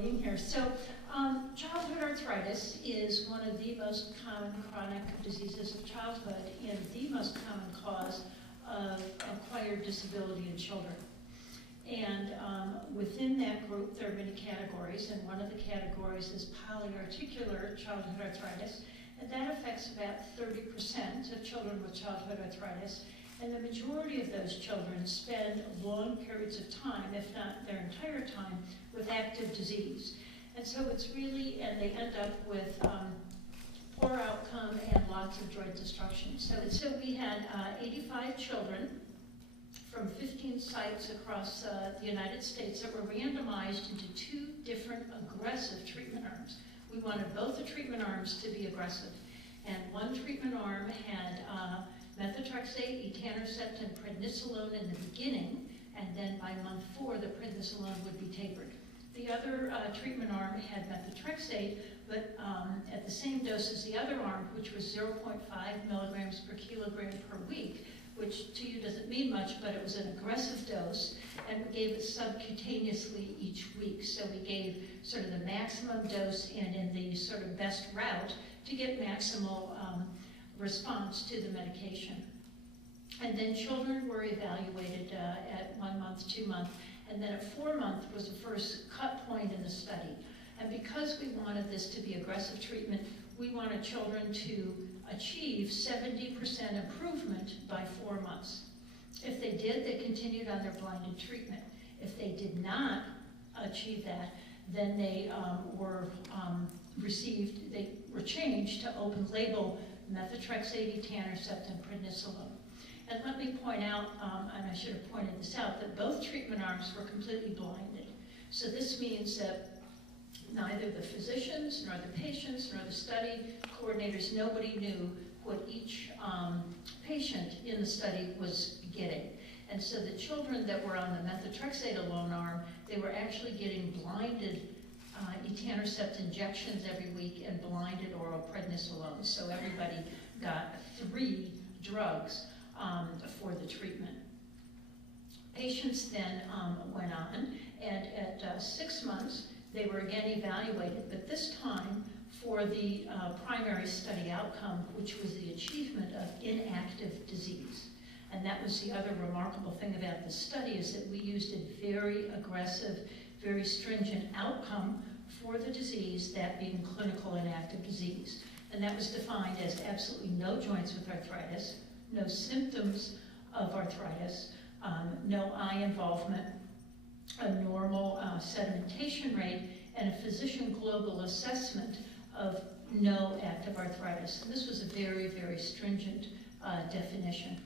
Here. So, childhood arthritis is one of the most common chronic diseases of childhood and the most common cause of acquired disability in children. And within that group, there are many categories, and one of the categories is polyarticular childhood arthritis, and that affects about 30% of children with childhood arthritis. And the majority of those children spend long periods of time, if not their entire time, with active disease. And so it's really, and they end up with poor outcome and lots of joint destruction. So we had 85 children from 15 sites across the United States that were randomized into 2 different aggressive treatment arms. We wanted both the treatment arms to be aggressive. And one treatment arm had methotrexate, etanercept, and prednisolone in the beginning, and then by month 4, the prednisolone would be tapered. The other treatment arm had methotrexate, but at the same dose as the other arm, which was 0.5 milligrams per kilogram per week, which to you doesn't mean much, but it was an aggressive dose, and we gave it subcutaneously each week. So we gave sort of the maximum dose and in the sort of best route to get maximal response to the medication. And then children were evaluated at 1 month, 2 months, and then at 4 months was the first cut point in the study. And because we wanted this to be aggressive treatment, we wanted children to achieve 70% improvement by 4 months. If they did, they continued on their blinded treatment. If they did not achieve that, then they were changed to open label methotrexate, etanercept, and prednisolone. And let me point out, and I should have pointed this out, that both treatment arms were completely blinded. So this means that neither the physicians, nor the patients, nor the study coordinators, nobody knew what each patient in the study was getting. And so the children that were on the methotrexate alone arm, they were actually getting blinded etanercept injections every week and blinded oral prednisolone. So everybody got 3 drugs for the treatment. Patients then went on, and at 6 months, they were again evaluated, but this time for the primary study outcome, which was the achievement of inactive disease. And that was the other remarkable thing about this study, is that we used a very aggressive, very stringent outcome for the disease, that being clinical inactive disease. And that was defined as absolutely no joints with arthritis, no symptoms of arthritis, no eye involvement, a normal sedimentation rate, and a physician global assessment of no active arthritis. And this was a very, very stringent definition.